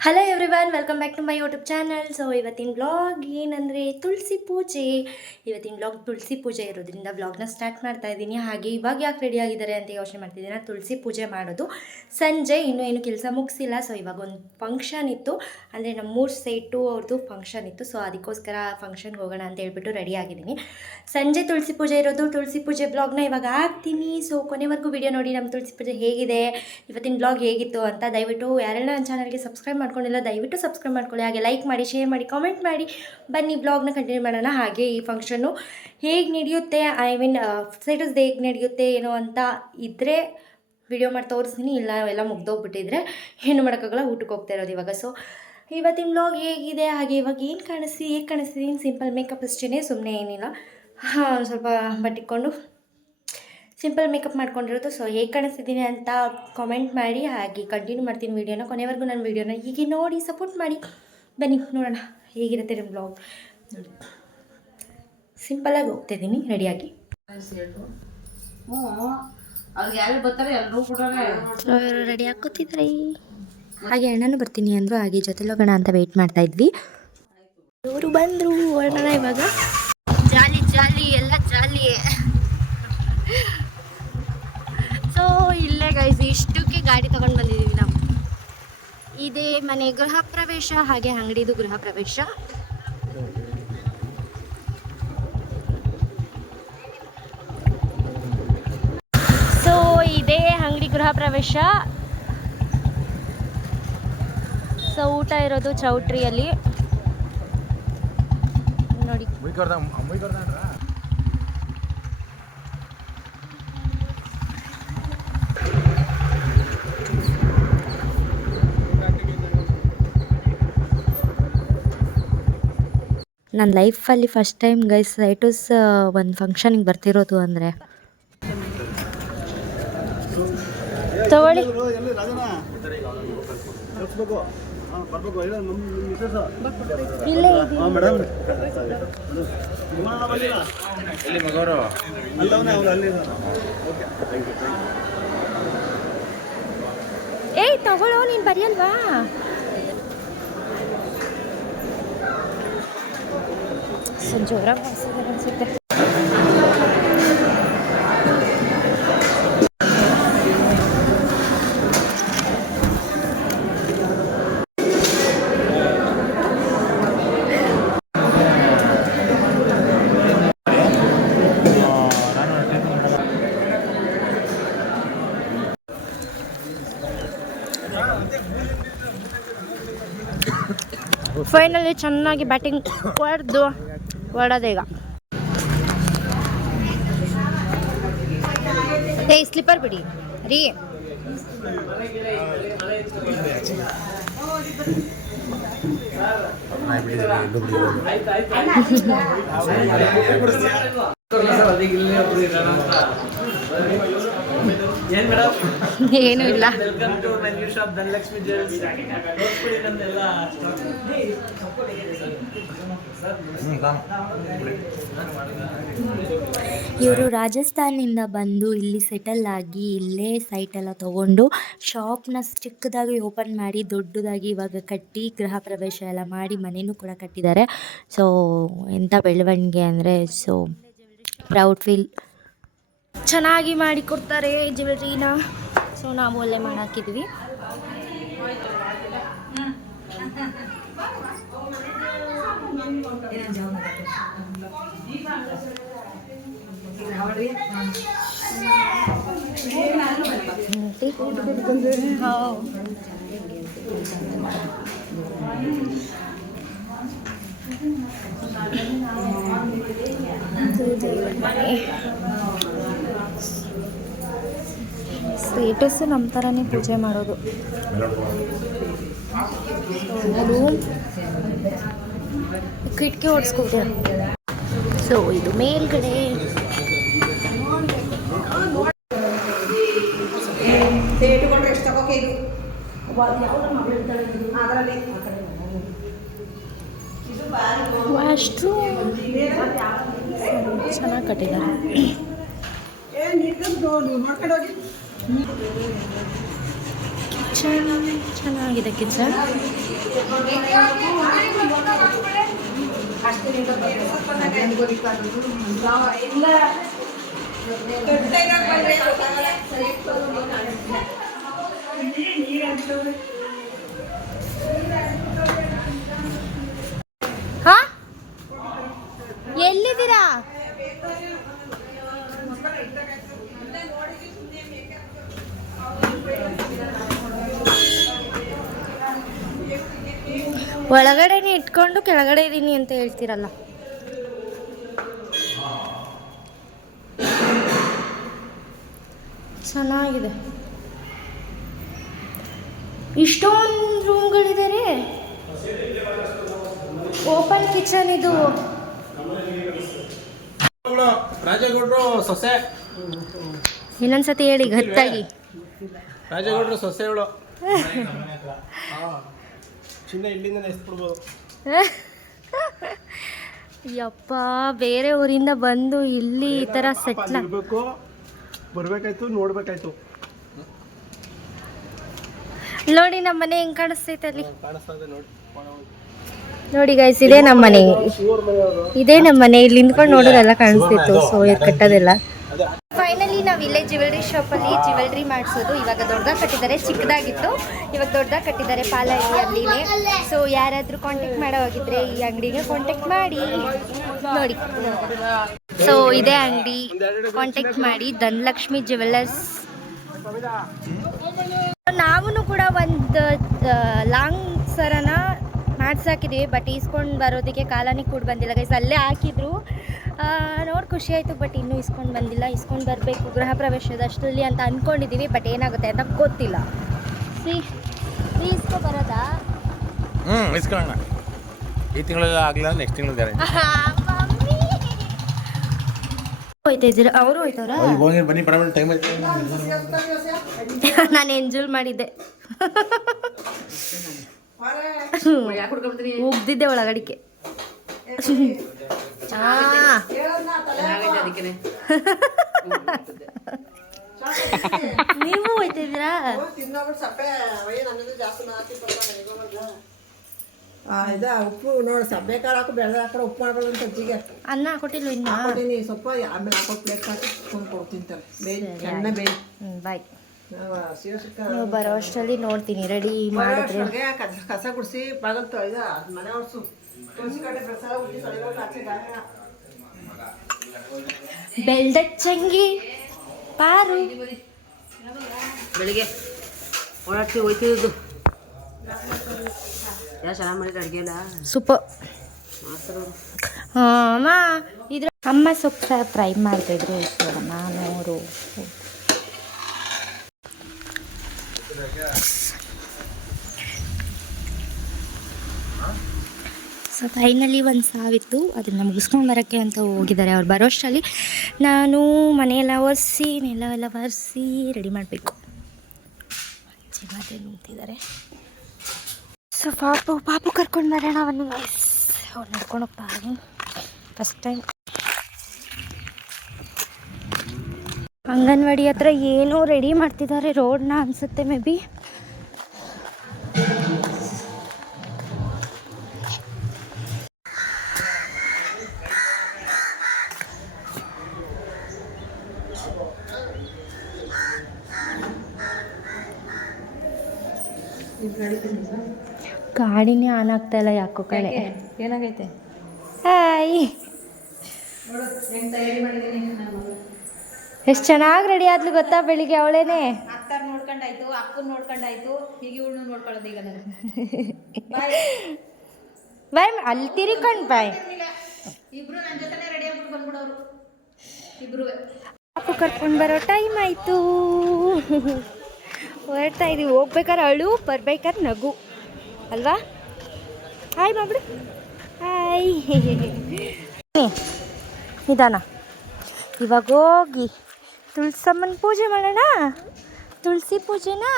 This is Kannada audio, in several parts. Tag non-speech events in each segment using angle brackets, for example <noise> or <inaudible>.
Hello everyone welcome back to my YouTube channel so ಇವತ್ತಿನ ಬ್ಲಾಗ್ ಏನಂದರೆ ತುಳಸಿ ಪೂಜೆ. ಇವತ್ತಿನ ಬ್ಲಾಗ್ ತುಳಸಿ ಪೂಜೆ ಇರೋದ್ರಿಂದ ಬ್ಲಾಗ್ನ ಸ್ಟಾರ್ಟ್ ಮಾಡ್ತಾ ಇದ್ದೀನಿ. ಹಾಗೆ ಇವಾಗ ಯಾಕೆ ರೆಡಿ ಆಗಿದ್ದಾರೆ ಅಂತ ಯೋಚನೆ ಮಾಡ್ತಿದ್ದೀನಿ ನಾನು ತುಳಸಿ ಪೂಜೆ ಮಾಡೋದು. ಸಂಜೆ ಇನ್ನೂ ಏನು ಕೆಲಸ ಮುಗಿಸಿಲ್ಲ. ಸೊ ಇವಾಗ ಒಂದು ಫಂಕ್ಷನ್ ಇತ್ತು. ಅಂದರೆ ನಮ್ಮ ಮೂರು ಸೈಟು ಅವ್ರದ್ದು ಫಂಕ್ಷನ್ ಇತ್ತು. ಸೊ ಅದಕ್ಕೋಸ್ಕರ ಫಂಕ್ಷನ್ಗೆ ಹೋಗೋಣ ಅಂತ ಹೇಳ್ಬಿಟ್ಟು ರೆಡಿ ಆಗಿದ್ದೀನಿ. ಸಂಜೆ ತುಳಸಿ ಪೂಜೆ ಇರೋದು. ತುಳಸಿ ಪೂಜೆ ಬ್ಲಾಗ್ನ ಇವಾಗ ಹಾಕ್ತೀನಿ. ಸೊ ಕೊನೆವರೆಗೂ ವಿಡಿಯೋ ನೋಡಿ ನಮ್ಮ ತುಳಸಿ ಪೂಜೆ ಹೇಗಿದೆ. ಇವತ್ತಿನ ಬ್ಲಾಗ್ ಹೇಗಿತ್ತು ಅಂತ ದಯವಿಟ್ಟು ಯಾರೆಲ್ಲ ನನ್ನ ಚಾನಲ್ಗೆ ಸಬ್ಸ್ಕ್ರೈಬ್ ಮಾಡ್ಕೊಂಡಿಲ್ಲ, ದಯವಿಟ್ಟು ಸಬ್ಸ್ಕ್ರೈಬ್ ಮಾಡ್ಕೊಳ್ಳಿ. ಹಾಗೆ ಲೈಕ್ ಮಾಡಿ ಶೇರ್ ಮಾಡಿ ಕಾಮೆಂಟ್ ಮಾಡಿ. ಬನ್ನಿ ಬ್ಲಾಗ್ನ ಕಂಟಿನ್ಯೂ ಮಾಡೋಣ. ಹಾಗೆ ಈ ಫಂಕ್ಷನ್ನು ಹೇಗೆ ನಡೆಯುತ್ತೆ ಐ ಮೀನ್ ಸ್ಟೇಟಸ್ ಹೇಗೆ ನಡೆಯುತ್ತೆ, ಏನೋ ಅಂತ ಇದ್ದರೆ ವಿಡಿಯೋ ಮಾಡಿ ತೋರಿಸ್ತೀನಿ. ಇಲ್ಲ, ಎಲ್ಲ ಮುಗ್ದೋಗ್ಬಿಟ್ಟಿದ್ರೆ ಏನು ಮಾಡೋಕ್ಕಾಗಲ್ಲ, ಊಟಕ್ಕೆ ಹೋಗ್ತಾ ಇರೋದು ಇವಾಗ. ಸೊ ಇವತ್ತಿನ ಬ್ಲಾಗ್ ಹೇಗಿದೆ, ಹಾಗೆ ಇವಾಗ ಏನು ಕಾಣಿಸ್ತಿ, ಹೇಗೆ ಕಾಣಿಸ್ತೀನಿ ಸಿಂಪಲ್ ಮೇಕಪ್ ಅಷ್ಟೇ ಸುಮ್ಮನೆ ಏನಿಲ್ಲ. ಸ್ವಲ್ಪ ಬಟ್ಟಿಕೊಂಡು ಸಿಂಪಲ್ ಮೇಕಪ್ ಮಾಡ್ಕೊಂಡಿರೋದು. ಸೊ ಹೇಗೆ ಕಾಣಿಸ್ತಿದ್ದೀನಿ ಅಂತ ಕಾಮೆಂಟ್ ಮಾಡಿ ಹಾಗೆ ಕಂಟಿನ್ಯೂ ಮಾಡ್ತೀನಿ ವೀಡಿಯೋನ ಕೊನೆವರೆಗೂ ನನ್ನ ವೀಡಿಯೋನ ಹೀಗೆ ನೋಡಿ ಸಪೋರ್ಟ್ ಮಾಡಿ. ಬನ್ನಿ ನೋಡೋಣ ಹೇಗಿರುತ್ತೆ ನಿಮ್ಮ ಬ್ಲಾಗ್ ನೋಡಿ. ಸಿಂಪಲಾಗಿ ಹೋಗ್ತಿದ್ದೀನಿ ರೆಡಿಯಾಗಿ ರೆಡಿ ಹಾಕೋತಿದ್ರಿ ಹಾಗೆ ಅಣ್ಣನೂ ಬರ್ತೀನಿ ಅಂದರು ಹಾಗೆ ಜೊತೆಲಿ ಹೋಗೋಣ ಅಂತ ವೆಯ್ಟ್ ಮಾಡ್ತಾ ಇದ್ವಿ. ಇವರು ಬಂದರು ಹೊರಡೋಣ ಇವಾಗ. ಜಾಲಿ ಜಾಲಿ ಎಲ್ಲ ಜಾಲಿಯೇ ಸೊ ಇಲ್ಲೇ ಗೈಸ್ ಇಷ್ಟಕ್ಕೆ ಗಾಡಿ ತಗೊಂಡು ಬಂದಿದ್ದೀವಿ ನಾವು. ಇದೇ ಮನೆ ಗೃಹ ಪ್ರವೇಶ ಹಾಗೆ ಅಂಗಡಿದು ಗೃಹ ಪ್ರವೇಶ. ಸೊ ಇದೇ ಅಂಗಡಿ ಗೃಹ ಪ್ರವೇಶ. ಸೊ ಊಟ ಇರೋದು ಚೌಟ್ರಿಯಲ್ಲಿ. ನೋಡಿ. ನನ್ನ ಲೈಫಲ್ಲಿ ಫಸ್ಟ್ ಟೈಮ್ ಗೈಸ್ ಸೈಟುಸ್ ಒಂದು ಫಂಕ್ಷನಿಗೆ ಬರ್ತಿರೋದು ಅಂದರೆ. ತಗೊಳ್ಳಿ. ಏಯ್ ತಗೊಳ್ಳೋ ನೀನು ಹಾಂ ಬರ್ಬೇಕು ಇಲ್ಲ ನಮ್ಮ ಮಿಸಸ್ ಇಲ್ಲೇ ಇದೆ ಹಾಂ ಮೇಡಮ್ ವಿಮಾನ ಬಂದಿಲ್ಲ ಎಲ್ಲಿ ಮಗವರು ಅಲ್ಲವನೇ ಅವ್ರು ಅಲ್ಲಿ ಓಕೆ ಥ್ಯಾಂಕ್ ಯು ಏಯ್ ತಗೊಳ್ಳೋ ನೀನು ಬರೆಯಲ್ವಾ ಜೋರಾಗಿ ಮಾಡ್ಸಿದ್ದಾರೆ ಅನ್ಸುತ್ತೆ ಫೈನಲಿ ಚೆನ್ನಾಗಿ ಬ್ಯಾಟಿಂಗ್ ಹೊಡೆದು ಹೊಡೆದೆ ಏ ಸ್ಲಿಪ್ಪರ್ ಬಿಡಿ. ರೀ. <laughs> ಏನ್ ಮೇಡಮ್? ಏನೂ ಇಲ್ಲ. Welcome to my new shop Dhanalakshmi jewels ನೋಡ್ಬಿಡಿ ನಮ್ದೆಲ್ಲ ಇವರು ರಾಜಸ್ಥಾನಿಂದ ಬಂದು ಇಲ್ಲಿ ಸೆಟಲ್ ಆಗಿ ಇಲ್ಲೇ ಸೈಟ್ ಎಲ್ಲ ತೊಗೊಂಡು ಶಾಪ್ನ ಚಿಕ್ಕದಾಗಿ ಓಪನ್ ಮಾಡಿ ದೊಡ್ಡದಾಗಿ ಇವಾಗ ಕಟ್ಟಿ ಗೃಹ ಪ್ರವೇಶ ಎಲ್ಲ ಮಾಡಿ ಮನೆಯೂ ಕೂಡ ಕಟ್ಟಿದ್ದಾರೆ. ಸೊ ಎಂಥ ಬೆಳವಣಿಗೆ ಅಂದರೆ ಸೊ ಪ್ರೌಡ್ ಫೀಲ್ ಚೆನ್ನಾಗಿ ಮಾಡಿ ಕೊಡ್ತಾರೆ ಜ್ಯುವೆಲ್ರಿನ. ಸೊ ನಾವು ಅಲ್ಲೇ ಮಾಡಾಕಿದ್ವಿ. ಸ್ಟೇಟಸ್ ನಮ್ಮ ಥರನೇ ಪೂಜೆ ಮಾಡೋದು. ಕಿಟಕಿ ಓಡಿಸ್ಕೊತಾರೆ ಸೊ ಇದು ಮೇಲ್ಗಡೆ. ಅಷ್ಟು ಚೆನ್ನಾಗಿ ಕಟ್ಟಿದ್ದಾರೆ. ಕಿಚನ್ ಚೆನ್ನಾಗಿದೆ ಕಿಚನ್ ಹಾ ಒಳಗಡೆನೆ ಇಟ್ಕೊಂಡು ಕೆಳಗಡೆ ಇದ್ದೀನಿ ಅಂತ ಹೇಳ್ತೀರಲ್ಲ. ಚೆನ್ನಾಗಿದೆ. ಇಷ್ಟೊಂದು ರೂಮ್ಗಳಿದ್ದಾರೆ ಓಪನ್ ಕಿಚನ್ ಇದು. ರಾಜೇಗೌಡರು ಸೊಸೆ. ಇನ್ನೊಂದ್ಸತಿ ಹೇಳಿ ಗತ್ತಾಗಿ. ರಾಜೇಗೌಡರು ಸೊಸೆಗಳು. <laughs> ಚಿನ್ನ ಇಲ್ಲಿಂದ ಎಸ್ಬಿಡ್ಬೋದು. ಯಪ್ಪ ಬೇರೆ ಊರಿಂದ ಬಂದು ಇಲ್ಲಿ ಈ ಥರ ಸೆಟ್ಲ್ ಇರಬೇಕು. ಬರ್ಬೇಕಾಯ್ತು ನೋಡ್ಬೇಕಾಯ್ತು. ನೋಡಿ ನಮ್ಮ ಮನೆ ಹೆಂಗ್ ಕಾಣಿಸ್ತೈತೆ ಅಲ್ಲಿ. ನೋಡಿ. ಗೈಸ್ ಇದೇ ನಮ್ಮ ಮನೆ. ಇದೇ ನಮ್ಮ ಮನೆ. ಇಲ್ಲಿ ನಿಂತ್ಕೊಂಡು ನೋಡೋದೆಲ್ಲ ಕಾಣಿಸ್ತಿತ್ತು. ಸೊ ಇದು ಕಟ್ಟೋದೆಲ್ಲ. ಫೈನಲಿ ನಾವು ಇಲ್ಲೇ ಜ್ಯುವೆಲ್ರಿ ಶಾಪಲ್ಲಿ ಜ್ಯುವೆಲ್ರಿ ಮಾಡಿಸೋದು. ಇವಾಗ ದೊಡ್ಡದಾಗಿ ಕಟ್ಟಿದ್ದಾರೆ. ಚಿಕ್ಕದಾಗಿತ್ತು. ಇವಾಗ ದೊಡ್ಡದಾಗಿ ಕಟ್ಟಿದ್ದಾರೆ ಪಾಲಹಳ್ಳಿ ಅಲ್ಲಿನೇ ಸೊ ಯಾರಾದರೂ ಕಾಂಟ್ಯಾಕ್ಟ್ ಮಾಡೋ ಹೋಗಿದ್ರೆ ಈ ಅಂಗಡಿಗೆ ಕಾಂಟ್ಯಾಕ್ಟ್ ಮಾಡಿ. ನೋಡಿ ಸೊ ಇದೇ ಅಂಗಡಿ. ಕಾಂಟ್ಯಾಕ್ಟ್ ಮಾಡಿ. ಧನಲಕ್ಷ್ಮಿ ಜ್ಯುವೆಲ್ಲರ್ಸ್. ನಾವು ಕೂಡ ಒಂದು ಲಾಂಗ್ ಮಾಡ್ಸಾಕಿದ್ದೀವಿ ಬಟ್ ಇಸ್ಕೊಂಡು ಬರೋದಕ್ಕೆ ಕಾಲಾನಿ ಕೂಡ ಬಂದಿಲ್ಲ. ಗೈಸ್ ಅಲ್ಲೇ ಹಾಕಿದ್ರು. ನೋಡಿ ಖುಷಿ ಆಯಿತು ಬಟ್ ಇನ್ನೂ ಇಸ್ಕೊಂಡು ಬಂದಿಲ್ಲ. ಇಸ್ಕೊಂಡು ಬರಬೇಕು ಗೃಹ ಪ್ರವೇಶದ ಅಷ್ಟರಲ್ಲಿ ಅಂತ ಅಂದ್ಕೊಂಡಿದ್ದೀವಿ ಬಟ್ ಏನಾಗುತ್ತೆ ಅಂತ ಗೊತ್ತಿಲ್ಲ. ಸಿ ಇಸ್ಕೊ ಬರೋದಾ? ಹ್ಞೂ ಇಸ್ಕೊಳ್ಳೋಣ ಈ ತಿಂಗಳಲ್ಲಿ ಆಗಲಿಲ್ಲ ನೆಕ್ಸ್ಟ್ ತಿಂಗಳು ಗ್ಯಾರಂಟಿ <laughs> ಹೋಯ್ತಾ ಇದ್ದೀರಾ ಅವರು ಹೋಯ್ತವ್ರಾ? ಈಗ ಹೋಗಿ ಬನ್ನಿ ಪರವಾಗಿಲ್ಲ ಟೈಮ್ ಐತೆ ನಾನು ಎಂಜಾಯ್ ಮಾಡಿದ್ದೆ. ಉಗ್ದಿದ್ದೆ ಒಳಗಡಿಕೆ. ನೀವು ಹೋಯ್ತಿದ್ದೀರಾ? ಆ, ಇದ ಉಪ್ಪು ನೋಡಿ ಸಬ್ಬೆ ಖಾರ ಹಾಕು ಬೆಳೆದ ಹಾಕೊಂಡು ಉಪ್ಪು ಮಾಡ್ಕೊಳ್ಳೋ ಸಜ್ಜಿಗೆ ಅನ್ನ ಕೊಟ್ಟಿಲ್ಲ ಇನ್ನು? ಹಾಕೊಟ್ಟಿನಿ ಸ್ವಲ್ಪ ಆಮೇಲೆ ಹಾಕೋ ಪ್ಲೇಟ್ ಹಾಕಿ ಕೊಡ್ತೀನಿ ಕೊಡು ಬೇಯ್ ಎಣ್ಣೆ ಬೇಯ್. ಬಾಯ್ ನಾವು ಬರೋ ಅಷ್ಟರಲ್ಲಿ ನೋಡ್ತೀನಿ ರೆಡಿ ಮಾಡಿದ್ರೆ. ಕಸ ಕಸ ಗುಡಿಸಿ ಬಾಗಲ್ ತೊಳೆದ ಮನೆ ತುಳಸಿ ಕಡೆ ಪ್ರಸಾದ ಉಜ್ಜಿ ತೊಳೆದ ಆಚೆ ಚಂಗಿ ಪಾರು. ಬೆಳಿಗ್ಗೆ ಓಡಾಡ್ತಿ ಹೋಯ್ತಿದ್ದು ಯಾ ಚೆನ್ನಾಗಿ ಮಾಡಿದ್ರೆ ಅಡುಗೆ ಎಲ್ಲ ಸೂಪರ್ ಅಮ್ಮ ಇದ್ರ ಅಮ್ಮ ಸೊಪ್ಪು ಫ್ರೈ ಮಾಡ್ತಿದ್ರು ನಾನು ಅವರು ಸೊ ಫೈನಲಿ ಒಂದು ಸಾವಿತ್ತು ಅದನ್ನು ಮುಗಿಸ್ಕೊಂಡು ಬರೋಕ್ಕೆ ಅಂತ ಹೋಗಿದ್ದಾರೆ ಅವ್ರು. ಬರೋಷ್ಟರಲ್ಲಿ ನಾನು ಮನೆಯೆಲ್ಲ ಒರೆಸಿ ನೆಲ ಎಲ್ಲ ಒರೆಸಿ ರೆಡಿ ಮಾಡಬೇಕು. ಅಜ್ಜಿ ಮತ್ತೆ ನಿಂತಿದ್ದಾರೆ. ಸೊ ಪಾಪು ಪಾಪು ಕರ್ಕೊಂಡು ಬರೋಣ ಅವನು ಅವ್ರು ನಡ್ಕೊಂಡು ಹೋಗ್ತಾ ಫಸ್ಟ್ ಟೈಮ್ ಅಂಗನವಾಡಿ ಹತ್ರ ಏನೋ ರೆಡಿ ಮಾಡ್ತಿದ್ದಾರೆ ರೋಡ್ನ ಅನ್ಸುತ್ತೆ ಮೇ ಬಿ. ಗಾಡಿನೇ ಆನ್ ಆಗ್ತಾ ಇಲ್ಲ ಯಾಕೋ ಕಡೆ ಏನಾಗೈತೆ? ಹಾಯ್. ಎಷ್ಟು ಚೆನ್ನಾಗಿ ರೆಡಿ ಆದ್ಲು ಗೊತ್ತಾ ಬೆಳಿಗ್ಗೆ ಅವಳೇನೆ? ಅಕ್ಕರ್ ನೋಡ್ಕೊಂಡಾಯ್ತು ಅಕ್ಕನ್ ನೋಡ್ಕೊಂಡಾಯ್ತು ಈಗ ಇವಳನ್ನು ನೋಡ್ಕೊಳ್ಳೋದು ಈಗ ನಾನು. ಬಾಯ್ ಅಲ್ಲಿ ತಿರ್ಕೊಂಡು ಬಾಯ್ ಇಬ್ರು ನನ್ನ ಜೊತೆನೇ ರೆಡಿ ಆಗ್ಬಿಟ್ಟು ಬಂದ್ಬಿಡೋರು. ಇಬ್ರು ಪಾಪು ಕರ್ಕೊಂಡು ಬರೋ ಟೈಮ್ ಆಯಿತು. ಹೊರಡ್ತಾ ಇದೀವಿ. ಹೋಗ್ಬೇಕಾದ್ರೆ ಅಳು ಬರ್ಬೇಕಾದ್ರೆ ನಗು. ಅಲ್ವಾ? ಹಾಯ್ ಮಾಡ್ಬಿಡು ಹಾಯ್ ನಿಧಾನ. ಇವಾಗ ಹೋಗಿ. ತುಳಸಮ್ಮನ ಪೂಜೆ ಮಾಡೋಣ? ತುಳಸಿ ಪೂಜೆನಾ?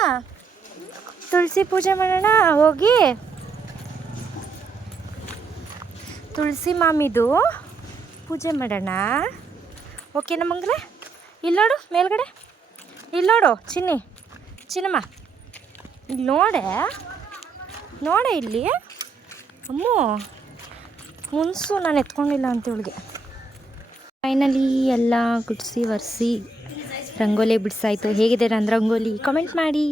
ತುಳಸಿ ಪೂಜೆ ಮಾಡೋಣ, ಹೋಗಿ. ತುಳಸಿ ಮಾಮಿದು ಪೂಜೆ ಮಾಡೋಣ. ಓಕೆ ನಮ್ಮಂಗ್ರೆ ಇಲ್ಲಿ ನೋಡು, ಮೇಲ್ಗಡೆ. ಇಲ್ಲಿ ನೋಡು, ಚಿನ್ನಿ. ಚಿನ್ನಮ್ಮ. ಇಲ್ಲಿ ನೋಡೆ. ನೋಡೆ ಇಲ್ಲಿ. ಅಮ್ಮು, ಮುನ್ಸು ನಾನು ಎತ್ಕೊಂಡಿಲ್ಲ ಅಂತ ಇವಳಿಗೆ. ಫೈನಲಿ ಎಲ್ಲ ಗುಡಿಸಿ ಒರೆಸಿ ರಂಗೋಲಿ ಬಿಡಿಸಾಯ್ತು. ಹೇಗಿದೆ ನನ್ನ ರಂಗೋಲಿ? ಕಾಮೆಂಟ್ ಮಾಡಿ.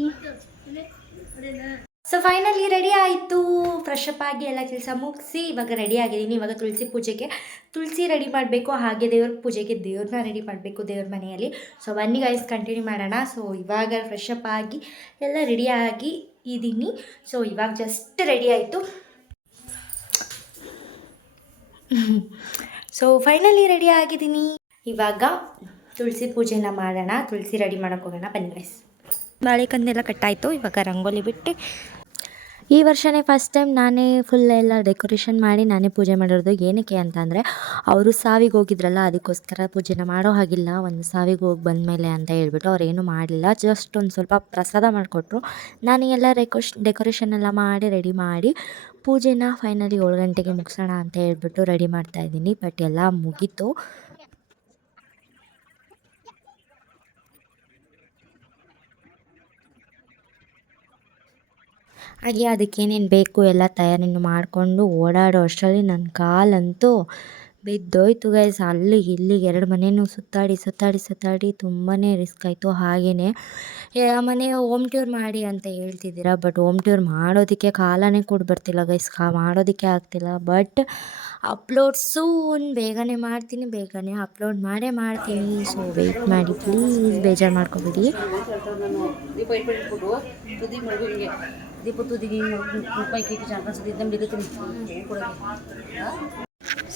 ಸೊ ಫೈನಲಿ ರೆಡಿ ಆಯಿತು. ಫ್ರೆಶ್ ಅಪ್ ಆಗಿ ಎಲ್ಲ ಕೆಲಸ ಮುಗಿಸಿ, ಇವಾಗ ರೆಡಿ ಆಗಿದ್ದೀನಿ. ಇವಾಗ ತುಳಸಿ ಪೂಜೆಗೆ ತುಳಸಿ ರೆಡಿ ಮಾಡಬೇಕು. ಹಾಗೆ ದೇವ್ರ ಪೂಜೆಗೆ ದೇವ್ರನ್ನ ರೆಡಿ ಮಾಡಬೇಕು ದೇವ್ರ ಮನೆಯಲ್ಲಿ. ಸೊ ಬನ್ನಿ ಗೈಸ್ ಕಂಟಿನ್ಯೂ ಮಾಡೋಣ. ಸೊ ಇವಾಗ ಫ್ರೆಶ್ ಅಪ್ ಆಗಿ ಎಲ್ಲ ರೆಡಿ ಆಗಿ ಇದ್ದೀನಿ ಸೊ ಇವಾಗ ಜಸ್ಟ್ ರೆಡಿ ಆಯಿತು. ಸೊ ಫೈನಲಿ ರೆಡಿ ಆಗಿದ್ದೀನಿ. ಇವಾಗ ತುಳಸಿ ಪೂಜೆನ ಮಾಡೋಣ. ತುಳಸಿ ರೆಡಿ ಮಾಡೋಕೆ ಹೋಗೋಣ. ಬನ್ನಿ ಗೈಸ್ ಬಾಳೆಕಂದೆಲ್ಲ ಕಟ್ಟಾಯಿತು ಇವಾಗ ರಂಗೋಲಿ ಬಿಟ್ಟು ಈ ವರ್ಷನೇ ಫಸ್ಟ್ ಟೈಮ್ ನಾನೇ ಫುಲ್ ಎಲ್ಲ ಡೆಕೋರೇಷನ್ ಮಾಡಿ ನಾನೇ ಪೂಜೆ ಮಾಡಿರೋದು ಏನಕ್ಕೆ ಅಂತ ಅಂದರೆ, ಅವರು ಸಾವಿಗೆ ಹೋಗಿದ್ರಲ್ಲ, ಅದಕ್ಕೋಸ್ಕರ ಪೂಜೆನ ಮಾಡೋ ಹಾಗಿಲ್ಲ. ಒಂದು ಸಾವಿಗೆ ಹೋಗಿ ಬಂದಮೇಲೆ ಅಂತ ಹೇಳ್ಬಿಟ್ಟು ಅವ್ರೇನು ಮಾಡಲಿಲ್ಲ. ಜಸ್ಟ್ ಒಂದು ಸ್ವಲ್ಪ ಪ್ರಸಾದ ಮಾಡಿಕೊಟ್ರು. ನಾನು ಎಲ್ಲ ಡೆಕೋಶ್ ಡೆಕೋರೇಷನ್ ಎಲ್ಲ ಮಾಡಿ ರೆಡಿ ಮಾಡಿ ಪೂಜೆನ ಫೈನಲಿ ಏಳು ಗಂಟೆಗೆ ಮುಗಿಸೋಣ ಅಂತ ಹೇಳ್ಬಿಟ್ಟು ರೆಡಿ ಮಾಡ್ತಾಯಿದ್ದೀನಿ ಬಟ್ ಎಲ್ಲ ಮುಗೀತು. ಹಾಗೆ ಅದಕ್ಕೇನೇನು ಬೇಕು ಎಲ್ಲ ತಯಾರಿನೂ ಮಾಡಿಕೊಂಡು ಓಡಾಡೋ ಅಷ್ಟರಲ್ಲಿ ನನ್ನ ಕಾಲಂತೂ ಬಿದ್ದೋಯ್ತು ಗೈಸ್ ಅಲ್ಲಿಗೆ ಇಲ್ಲಿಗೆ ಎರಡು ಮನೆಯೂ ಸುತ್ತಾಡಿ ಸುತ್ತಾಡಿ ಸುತ್ತಾಡಿ ತುಂಬಾ ರಿಸ್ಕ್ ಆಯಿತು. ಹಾಗೆಯೇ ಮನೆ ಹೋಮ್ ಟ್ಯೂರ್ ಮಾಡಿ ಅಂತ ಹೇಳ್ತಿದ್ದೀರಾ ಬಟ್ ಹೋಮ್ ಟ್ಯೂರ್ ಮಾಡೋದಕ್ಕೆ ಕಾಲನೇ ಕೂಡ ಬರ್ತಿಲ್ಲ ಗೈಸ್ ಕಾ, ಮಾಡೋದಕ್ಕೆ ಆಗ್ತಿಲ್ಲ. ಬಟ್ ಅಪ್ಲೋಡ್ ಸೂನ್ ಬೇಗನೆ ಮಾಡ್ತೀನಿ, ಬೇಗನೆ ಅಪ್ಲೋಡ್ ಮಾಡೇ ಮಾಡ್ತೀನಿ. ಸೊ ವೆಯ್ಟ್ ಮಾಡಿ ಪ್ಲೀಸ್ ಬೇಜಾರು ಮಾಡ್ಕೊಬೇಡಿ.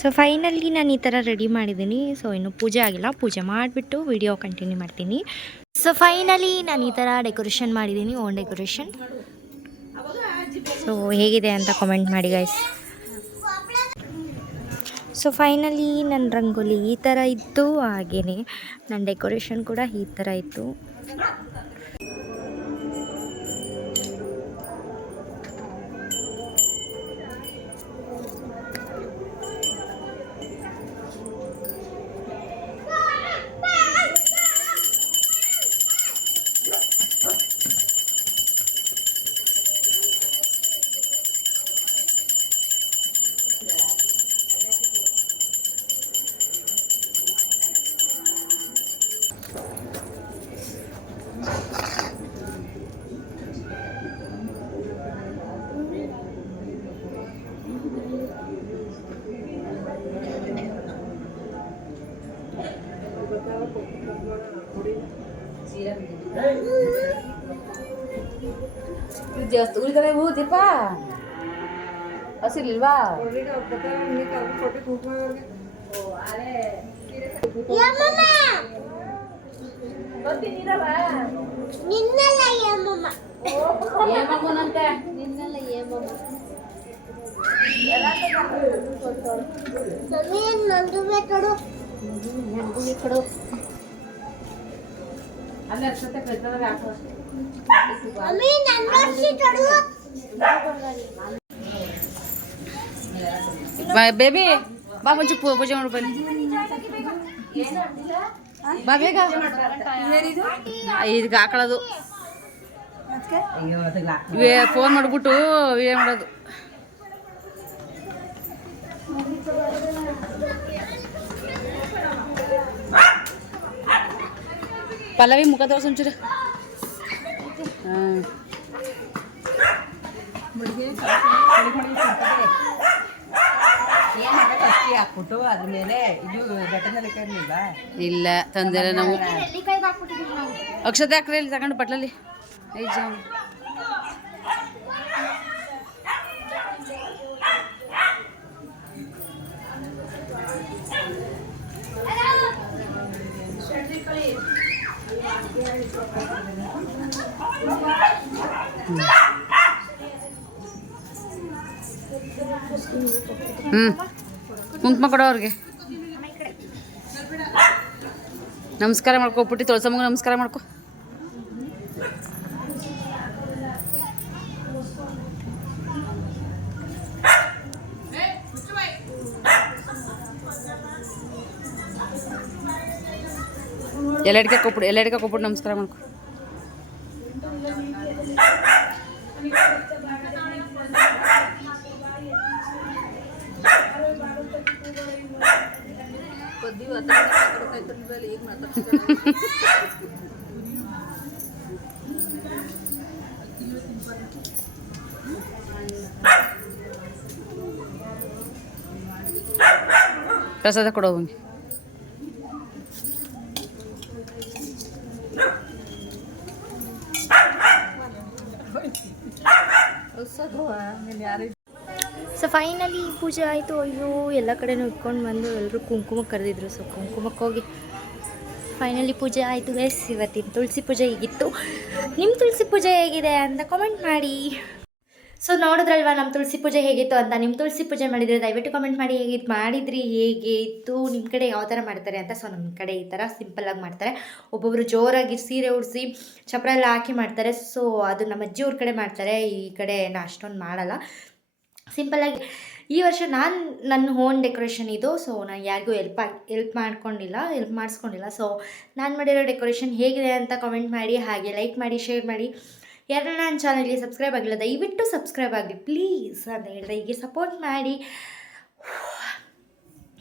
ಸೊ ಫೈನಲಿ ನಾನು ಈ ಥರ ರೆಡಿ ಮಾಡಿದ್ದೀನಿ. ಸೊ ಇನ್ನು ಪೂಜೆ ಆಗಿಲ್ಲ. ಪೂಜೆ ಮಾಡಿಬಿಟ್ಟು ವಿಡಿಯೋ ಕಂಟಿನ್ಯೂ ಮಾಡ್ತೀನಿ. ಸೊ ಫೈನಲಿ ನಾನು ಈ ಥರ ಡೆಕೋರೇಷನ್ ಮಾಡಿದ್ದೀನಿ ಓನ್ ಡೆಕೋರೇಷನ್ ಸೊ ಹೇಗಿದೆ ಅಂತ ಕಾಮೆಂಟ್ ಮಾಡಿ ಗೈಸ್ ಸೊ ಫೈನಲಿ ನನ್ನ ರಂಗೋಲಿ ಈ ಥರ ಇತ್ತು. ಹಾಗೆಯೇ ನನ್ನ ಡೆಕೋರೇಷನ್ ಕೂಡ ಈ ಥರ ಇತ್ತು. ಜಾಸ್ತಿ ಉಳಿತಾರೆ ಹೂ ದೀಪ. ಹಸಿಲಿಲ್ವಾ ಏಮಮ್ಮನಂತೆ ಅಲ್ಲ ಅಕ್ಷತೆ ಕೈತದಾಗ ಹಾಕೋ ಬೇಬಿ ಬಾ ಮುಂಚೆ ಪೂ ಪೂಜೆ ಮಾಡು ಬನ್ನಿ ಬಾ ಬೇಗ ಇದಕ್ಕೆ ಹಾಕೊಳ್ಳೋದು ಇವೇ ಫೋನ್ ಮಾಡಿಬಿಟ್ಟು ಇವೇ ಪಲ್ಲವಿ ಮುಖ ತೋರ್ಸು ಒಂಚೂರು. ಹಾಂ. ಇಲ್ಲ ತಂದಿಲ್ಲ ನಾವು. ಅಕ್ಷತೆ ಹಾಕ್ರಿ ಇಲ್ಲಿ ತಗೊಂಡು ಬಟ್ಲಲ್ಲಿ. ಐದು ಜನ ಹ್ಞೂ ಕುಂಕುಮ ಕೊಡೋ ಅವ್ರಿಗೆ. ನಮಸ್ಕಾರ ಮಾಡ್ಕೊ ಪುಟ್ಟಿ ತುಳಸಮ್ಮಗೆ ನಮಸ್ಕಾರ ಮಾಡ್ಕೊ. ಎಲ್ಲಡಿಗೆ ಕೊಬ್ಬಿಡು ಎಲ್ಲಡಿಗೆ ಕೊಬ್ಬಿಡು ನಮಸ್ಕಾರ ಮಾಡ್ಕೊ ಪ್ರಸಾದ ಕೊಡೋ ಬನ್ನಿ ಸೊ ಫೈನಲಿ ಪೂಜೆ ಆಯಿತು. ಅಯ್ಯೋ, ಎಲ್ಲ ಕಡೆನೂ ಇಟ್ಕೊಂಡು ಬಂದು ಎಲ್ಲರೂ ಕುಂಕುಮಕ್ಕೆ ಕರೆದಿದ್ರು. ಸೊ ಕುಂಕುಮಕ್ಕೆ ಹೋಗಿ ಫೈನಲಿ ಪೂಜೆ ಆಯಿತು. ಎಸ್ ಇವತ್ತಿನ ತುಳಸಿ ಪೂಜೆ ಹೀಗಿತ್ತು. ನಿಮ್ಮ ತುಳಸಿ ಪೂಜೆ ಹೇಗಿದೆ ಅಂತ ಕಾಮೆಂಟ್ ಮಾಡಿ. ಸೊ ನೋಡಿದ್ರಲ್ವಾ ನಮ್ಮ ತುಳಸಿ ಪೂಜೆ ಹೇಗಿತ್ತು ಅಂತ? ನಿಮ್ಮ ತುಳಸಿ ಪೂಜೆ ಮಾಡಿದರೆ ದಯವಿಟ್ಟು ಕಾಮೆಂಟ್ ಮಾಡಿ. ಹೇಗಿತ್ತು ಮಾಡಿದ್ರಿ? ಹೇಗೆ ಇತ್ತು? ನಿಮ್ಮ ಕಡೆ ಯಾವ ಥರ ಮಾಡ್ತಾರೆ ಅಂತ? ಸೊ ನಮ್ಮ ಕಡೆ ಈ ಥರ ಸಿಂಪಲ್ಲಾಗಿ ಮಾಡ್ತಾರೆ. ಒಬ್ಬೊಬ್ಬರು ಜೋರಾಗಿ ಸೀರೆ ಉಡಿಸಿ ಚಪ್ರ ಎಲ್ಲ ಹಾಕಿ ಮಾಡ್ತಾರೆ. ಸೊ ಅದು ನಮ್ಮ ಅಜ್ಜಿ ಅವ್ರ ಕಡೆ ಮಾಡ್ತಾರೆ. ಈ ಕಡೆ ನಾ ಅಷ್ಟೊಂದು ಮಾಡಲ್ಲ. ಸಿಂಪಲ್ಲಾಗಿ ಈ ವರ್ಷ ನಾನು ನನ್ನ ಹೋನ್ ಡೆಕೋರೇಷನ್ ಇದು ಸೊ ನಾನು ಯಾರಿಗೂ ಎಲ್ಪ್ ಆಗಿ ಎಲ್ಪ್ ಮಾಡ್ಕೊಂಡಿಲ್ಲ ಎಲ್ಪ್ ಮಾಡಿಸ್ಕೊಂಡಿಲ್ಲ. ಸೊ ನಾನು ಮಾಡಿರೋ ಡೆಕೋರೇಷನ್ ಹೇಗಿದೆ ಅಂತ ಕಮೆಂಟ್ ಮಾಡಿ, ಹಾಗೆ ಲೈಕ್ ಮಾಡಿ ಶೇರ್ ಮಾಡಿ. ಯಾರು ನನ್ನ ಚಾನಲ್ಗೆ ಸಬ್ಸ್ಕ್ರೈಬ್ ಆಗಿಲ್ಲ, ದಯವಿಟ್ಟು ಸಬ್ಸ್ಕ್ರೈಬ್ ಆಗಲಿ ಪ್ಲೀಸ್ ಅಂತ ಹೇಳಿದ್ರೆ ಹೀಗೆ ಸಪೋರ್ಟ್ ಮಾಡಿ.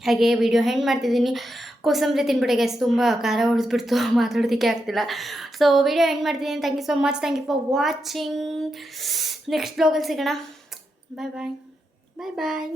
ಹಾಗೆ ವಿಡಿಯೋ ಹೆಂಡ್ ಮಾಡ್ತಿದ್ದೀನಿ. ಕೋಸಂಬರಿ ತಿನ್ಬಿಟ್ಟೆ ಗ್ಯಾಸ್ ತುಂಬ ಖಾರ ಹೊಡೆದ್ಬಿಡ್ತು, <laughs> ಮಾತಾಡೋದಕ್ಕೆ ಆಗ್ತಿಲ್ಲ. ಸೊ ವಿಡಿಯೋ ಹೆಂಡ್ ಮಾಡ್ತಿದ್ದೀನಿ. Thank you so much thank you for watching next ಬ್ಲಾಗಲ್ಲಿ ಸಿಗೋಣ. ಬಾಯ್ ಬಾಯ್ ಬಾಯ್ ಬಾಯ್